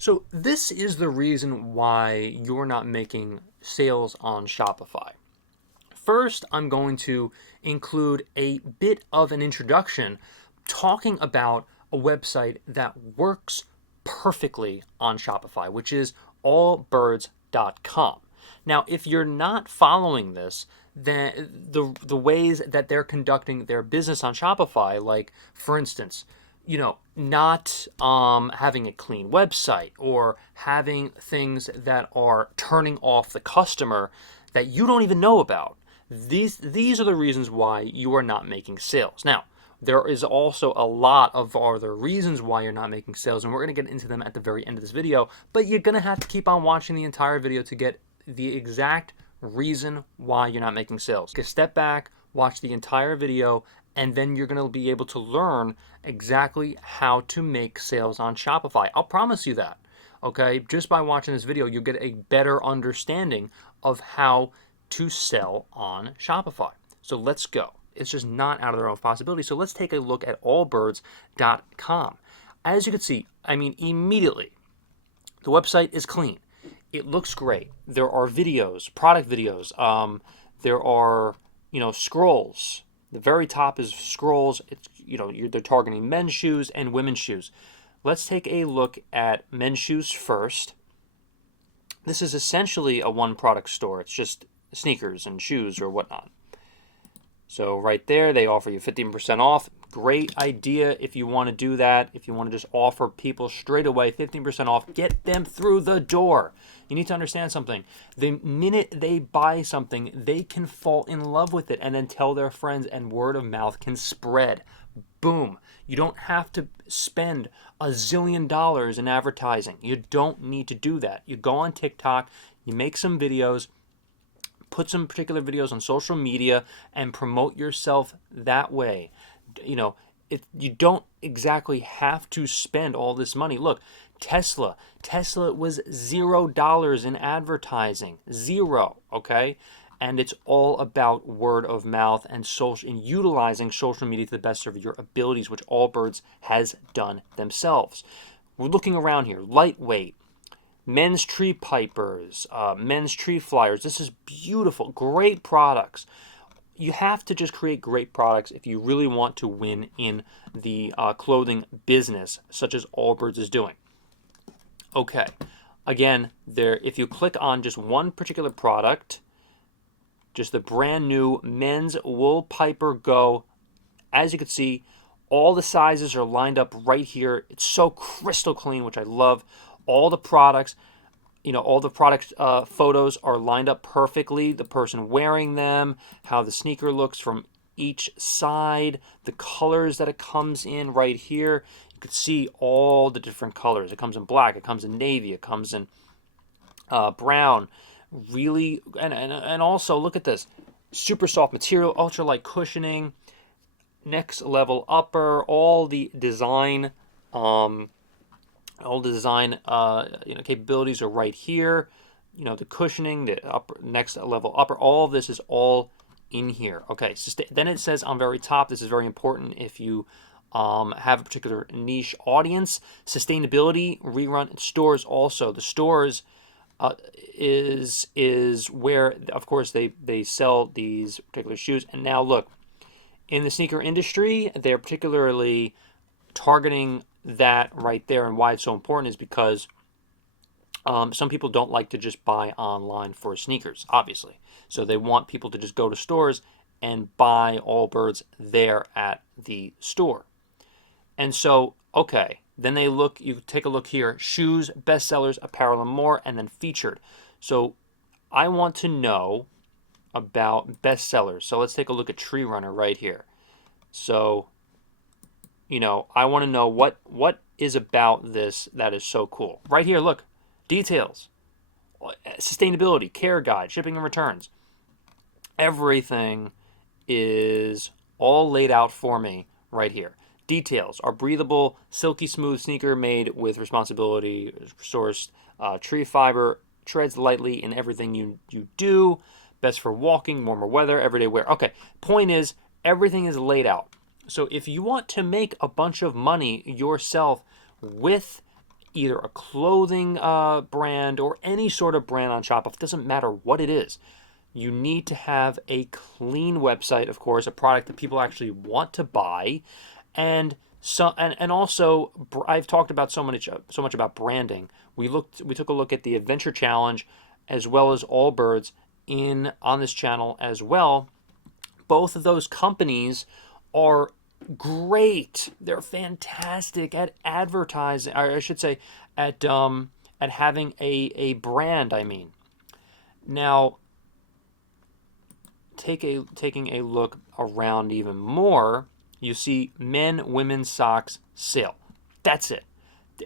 So this is the reason why you're not making sales on Shopify. First, I'm going to include a bit of an introduction talking about a website that works perfectly on Shopify, which is allbirds.com. Now, if you're not following this, then the ways that they're conducting their business on Shopify, like for instance, not having a clean website or having things that are turning off the customer that you don't even know about. These are the reasons why you are not making sales. Now, there is also a lot of other reasons why you're not making sales, and we're going to get into them at the very end of this video, but you're going to have to keep on watching the entire video to get the exact reason why you're not making sales. Okay, step back, watch the entire video, and then you're going to be able to learn exactly how to make sales on Shopify. I'll promise you that. Okay, just by watching this video, you'll get a better understanding of how to sell on Shopify. So let's go. It's just not out of the realm of possibility. So let's take a look at allbirds.com. As you can see, immediately, the website is clean. It looks great. There are videos, product videos. There are, scrolls. The very top is scrolls. It's, they're targeting men's shoes and women's shoes. Let's take a look at men's shoes first. This is essentially a one product store. It's just sneakers and shoes or whatnot. So right there, they offer you 15% off. Great idea if you want to do that. If you want to just offer people straight away 15% off, get them through the door. You need to understand something. The minute they buy something, they can fall in love with it and then tell their friends, and word of mouth can spread. Boom. You don't have to spend $1 zillion in advertising. You don't need to do that. You go on TikTok, you make some videos, put some particular videos on social media and promote yourself that way. You don't exactly have to spend all this money. Look, Tesla was $0 in advertising. Zero, okay? And it's all about word of mouth and utilizing social media to the best of your abilities, which Allbirds has done themselves. We're looking around here. Lightweight. Men's tree pipers, men's tree flyers. This is beautiful, great products. You have to just create great products if you really want to win in the clothing business, such as Allbirds is doing. Okay, again, if you click on just one particular product, just the brand new men's wool piper Go, as you can see, all the sizes are lined up right here. It's so crystal clean, which I love. All the products, photos are lined up perfectly. The person wearing them, how the sneaker looks from each side, the colors that it comes in right here. You can see all the different colors. It comes in black, it comes in navy, it comes in brown. Really, and also look at this. Super soft material, ultralight cushioning, next level upper, all the design capabilities are right here. The cushioning, the upper, next level upper, all of this is all in here. Okay, so then it says on very top, this is very important if you have a particular niche audience. Sustainability, rerun, stores also. The stores is where, of course, they sell these particular shoes. And now look, in the sneaker industry, they're particularly targeting that right there, and why it's so important is because some people don't like to just buy online for sneakers, obviously. So they want people to just go to stores and buy Allbirds there at the store. And so, okay, then you take a look here, shoes, bestsellers, apparel, and more, and then featured. So I want to know about bestsellers. So let's take a look at Tree Runner right here. So I want to know what is about this that is so cool. Right here, look, details, sustainability, care guide, shipping and returns. Everything is all laid out for me right here. Details are breathable, silky smooth sneaker made with responsibility sourced tree fiber, treads lightly in everything you do. Best for walking, warmer weather, everyday wear. Okay, point is, everything is laid out. So if you want to make a bunch of money yourself with either a clothing brand or any sort of brand on Shopify, it doesn't matter what it is. You need to have a clean website, of course, a product that people actually want to buy, and also I've talked about so much about branding. We took a look at the Adventure Challenge as well as Allbirds on this channel as well. Both of those companies are great. They're fantastic at advertising, or I should say, at having a brand. I mean, now taking a look around even more, you see men, women's socks sale. That's it.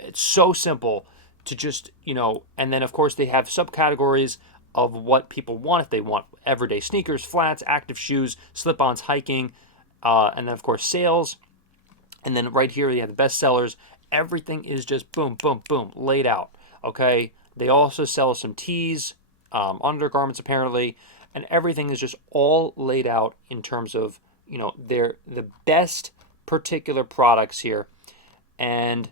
It's so simple to just, and then of course they have subcategories of what people want. If they want everyday sneakers, flats, active shoes, slip-ons, hiking, and then of course sales. And then right here you have the best sellers. Everything is just boom, boom, boom, laid out. Okay. They also sell some tees, undergarments apparently, and everything is just all laid out in terms of, they're the best particular products here. And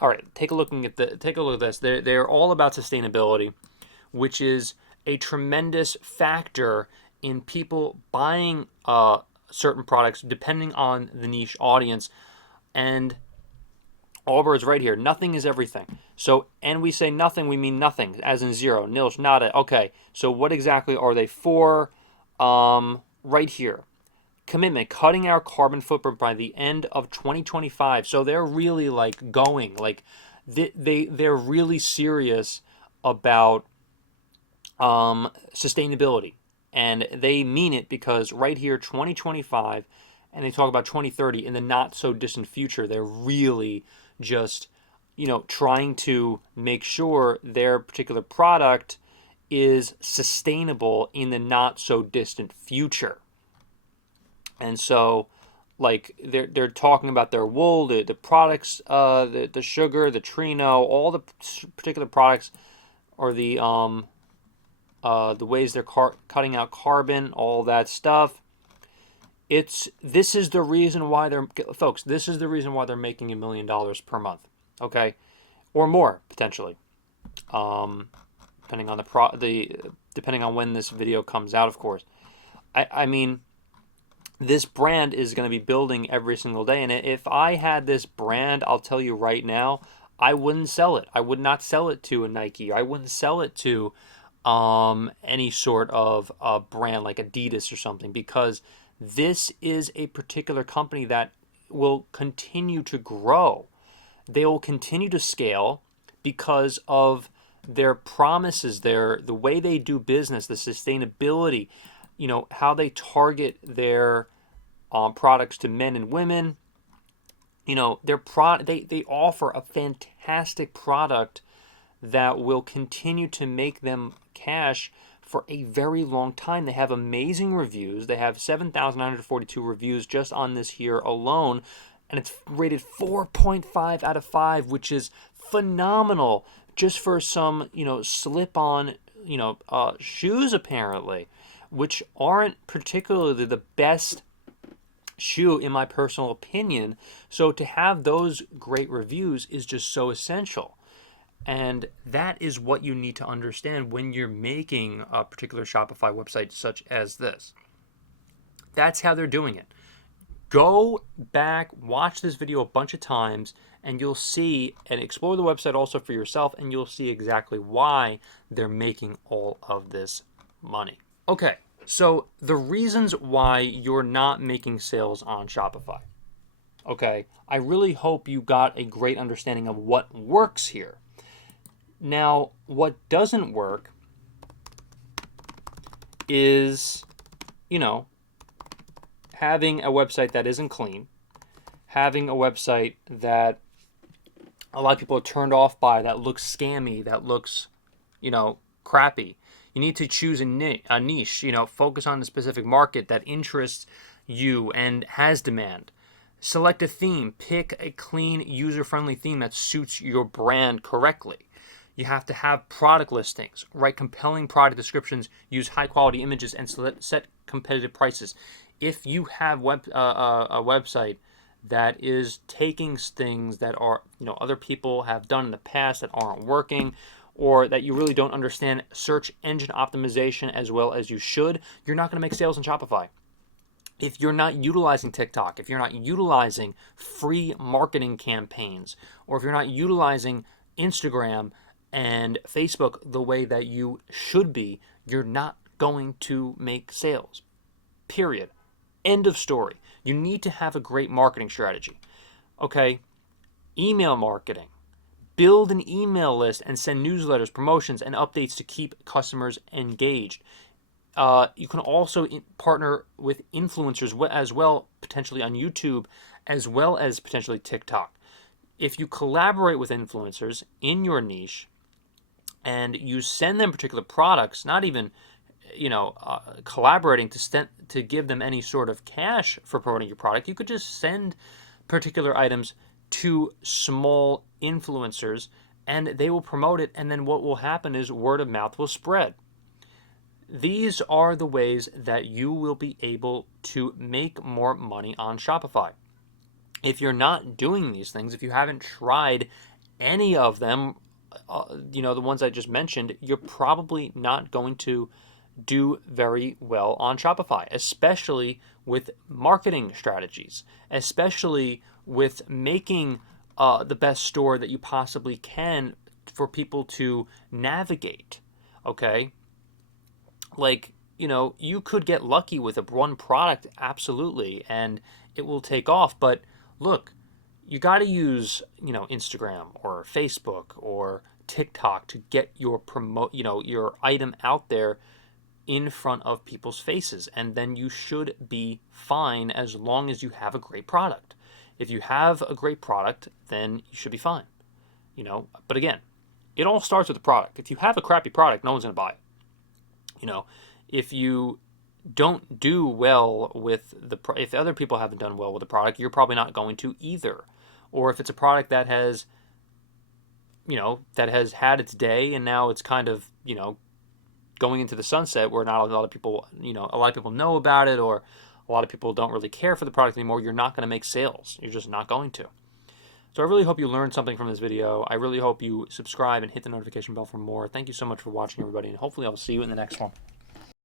all right, take a look at this. They're all about sustainability, which is a tremendous factor in people buying certain products depending on the niche audience. And Allbirds right here, nothing is everything. So, and we say nothing, we mean nothing, as in zero, nilch, nada. Okay, so what exactly are they for? Right here, commitment, cutting our carbon footprint by the end of 2025. So they're really they're really serious about sustainability, and they mean it, because right here, 2025, and they talk about 2030 in the not so distant future. They're really just, trying to make sure their particular product is sustainable in the not so distant future. And so, they're talking about their wool, the products, the sugar, the trino, all the particular products, or the ways they're cutting out carbon, all that stuff. This is the reason why they're making $1 million per month, okay, or more potentially, depending on when this video comes out, of course. I mean, this brand is going to be building every single day, and if I had this brand, I'll tell you right now, I wouldn't sell it. I would not sell it to a Nike. I wouldn't sell it to any sort of brand like Adidas or something, because this is a particular company that will continue to grow. They will continue to scale because of their promises, the way they do business, the sustainability, how they target their products to men and women. They offer a fantastic product that will continue to make them cash for a very long time. They have amazing reviews. They have 7,942 reviews just on this here alone, and it's rated 4.5 out of 5, which is phenomenal just for some, slip-on, shoes apparently, which aren't particularly the best shoe in my personal opinion. So to have those great reviews is just so essential. And that is what you need to understand when you're making a particular Shopify website such as this. That's how they're doing it. Go back, watch this video a bunch of times, and you'll see, and explore the website also for yourself, and you'll see exactly why they're making all of this money. Okay, so the reasons why you're not making sales on Shopify. Okay, I really hope you got a great understanding of what works here. Now, what doesn't work is, having a website that isn't clean, having a website that a lot of people are turned off by, that looks scammy, that looks, crappy. You need to choose a niche, focus on the specific market that interests you and has demand. Select a theme, pick a clean, user-friendly theme that suits your brand correctly. You have to have product listings, write compelling product descriptions, use high-quality images, and set competitive prices. If you have a website that is taking things that are, other people have done in the past that aren't working, or that you really don't understand search engine optimization as well as you should, you're not going to make sales on Shopify. If you're not utilizing TikTok, if you're not utilizing free marketing campaigns, or if you're not utilizing Instagram and Facebook the way that you should be, you're not going to make sales. Period. End of story. You need to have a great marketing strategy. Okay? Email marketing. Build an email list and send newsletters, promotions, and updates to keep customers engaged. You can also partner with influencers as well, potentially on YouTube, as well as potentially TikTok. If you collaborate with influencers in your niche and you send them particular products, not even collaborating to give them any sort of cash for promoting your product, you could just send particular items to small influencers and they will promote it, and then what will happen is word of mouth will spread. These are the ways that you will be able to make more money on Shopify. If you're not doing these things, if you haven't tried any of them, the ones I just mentioned, you're probably not going to do very well on Shopify, especially with marketing strategies, especially with making the best store that you possibly can for people to navigate. Okay? Like, you could get lucky with one product, absolutely, and it will take off. But look, you got to use, Instagram or Facebook or TikTok to get your your item out there in front of people's faces, and then you should be fine as long as you have a great product. If you have a great product, then you should be fine. But again, it all starts with the product. If you have a crappy product, no one's going to buy it. If you don't do well with if other people haven't done well with the product, you're probably not going to either. Or if it's a product that has had its day and now it's kind of going into the sunset, where not a lot of people know about it, or a lot of people don't really care for the product anymore, you're not going to make sales. You're just not going to. So I really hope you learned something from this video. I really hope you subscribe and hit the notification bell for more. Thank you so much for watching, everybody, and hopefully I'll see you in the next one.